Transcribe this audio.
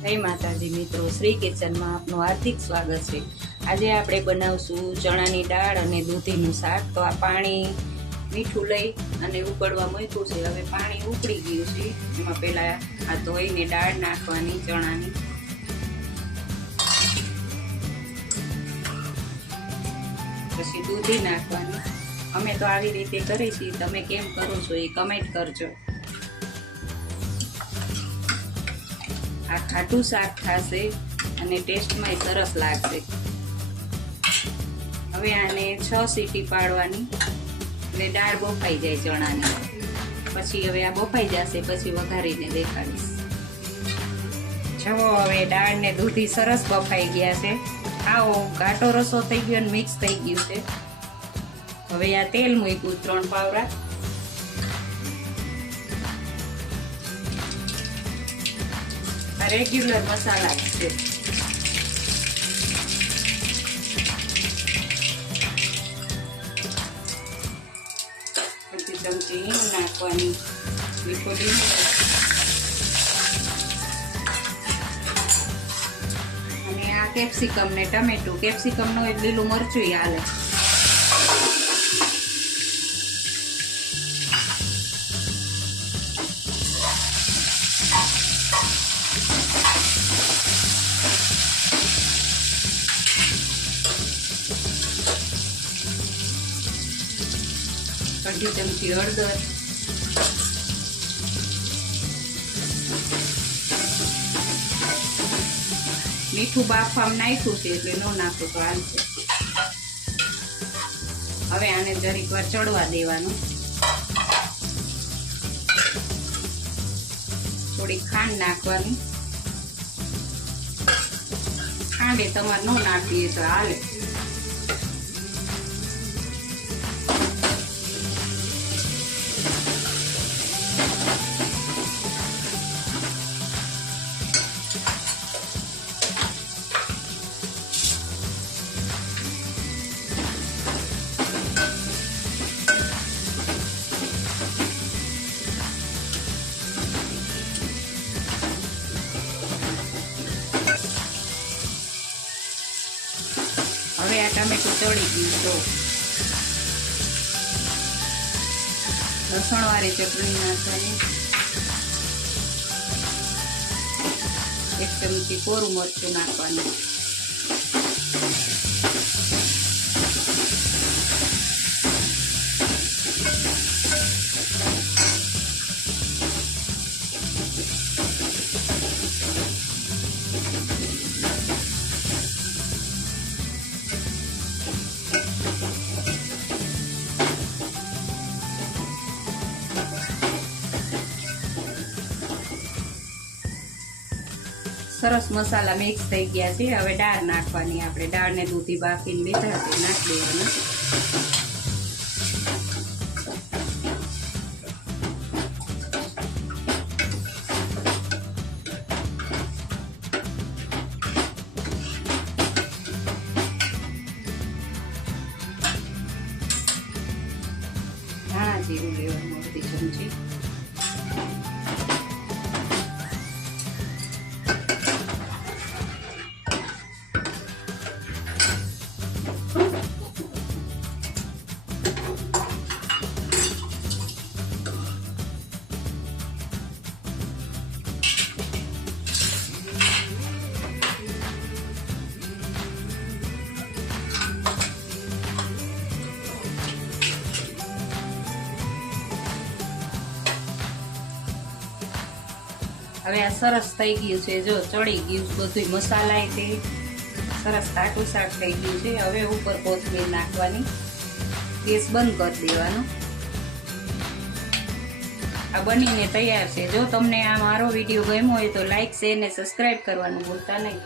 જય માતાજી મિત્રો, શ્રી કિચનમાં આપનું હાર્દિક સ્વાગત છે। આજે આપણે બનાવશું ચણાની દાળ અને દૂધીનું શાક। તો આ પાણી મીઠું લઈ અને ઉકળવા મૂક્યું છે। હવે પાણી ઉકળી ગયું છે, એમાં પહેલા આ ધોઈને દાળ નાખવાની ચણાની, પછી દૂધી નાખવાની। અમે તો આવી રીતે કરી છીએ, તમે કેમ કરો છો એ કમેન્ટ કરજો। આ ખાટું શાક થશે અને ટેસ્ટમાં સરસ લાગશે। હવે આને 6 સીટી પાડવાની એટલે દાળ બફાઈ જાય ચણાની। પછી હવે આ બફાઈ જશે પછી વઘારીને દેખાડીશ। જુઓ, હવે દાળ ને દૂધી સરસ બફાઈ ગયા છે। આવો ઘાટો રસો થઈ ગયો અને મિક્સ થઈ ગયું છે। હવે આ તેલ મૂક્યું 3 પાવડા, રેગ્યુલર મસાલા છે। અડધી ચમચી હિંગ નાખવાની, મીઠો લીમડો અને આ કેપ્સિકમ ને ટમેટું। કેપ્સિકમ નો એક લીલું મરચું હાલે। અડધી ચમચી હળદર, મીઠું બાફામાં નાખ્યું છે એટલે ન નાખો તો હાલશે। હવે આને જરીક વાર ચડવા દેવાનું। થોડી ખાંડ નાખવાની। ખાંડ તમારે ન નાખીએ તો હાલે। હવે આ ટામેટું ચડી ગયું તો લસણ વાળી ચટણી નાખવાની, 1 ચમચી કોરું મરચું નાખવાનું, સરસ મસાલા મિક્સ થઈ ગયા છે। હવે દાળ નાખવાની। આપણે દાળ ને દૂધી બાફીને લીધા છે, નાખી દેવાનું। ધાણા જીરું લેવાનું અડધી ચમચી, હવે આ સરસ થઈ ગયું છે। જો ચડી ગયું બધું મસાલા, તે સરસ ઘાટું શાક થઈ ગયું છે। હવે ઉપર કોથમીર નાખવાની, ગેસ બંધ કરી દેવાનો। આ બનીને તૈયાર છે। જો તમને આ મારો વિડીયો ગમ્યો હોય તો લાઈક, શેર ને સબસ્ક્રાઈબ કરવાનું ભૂલતા નહીં।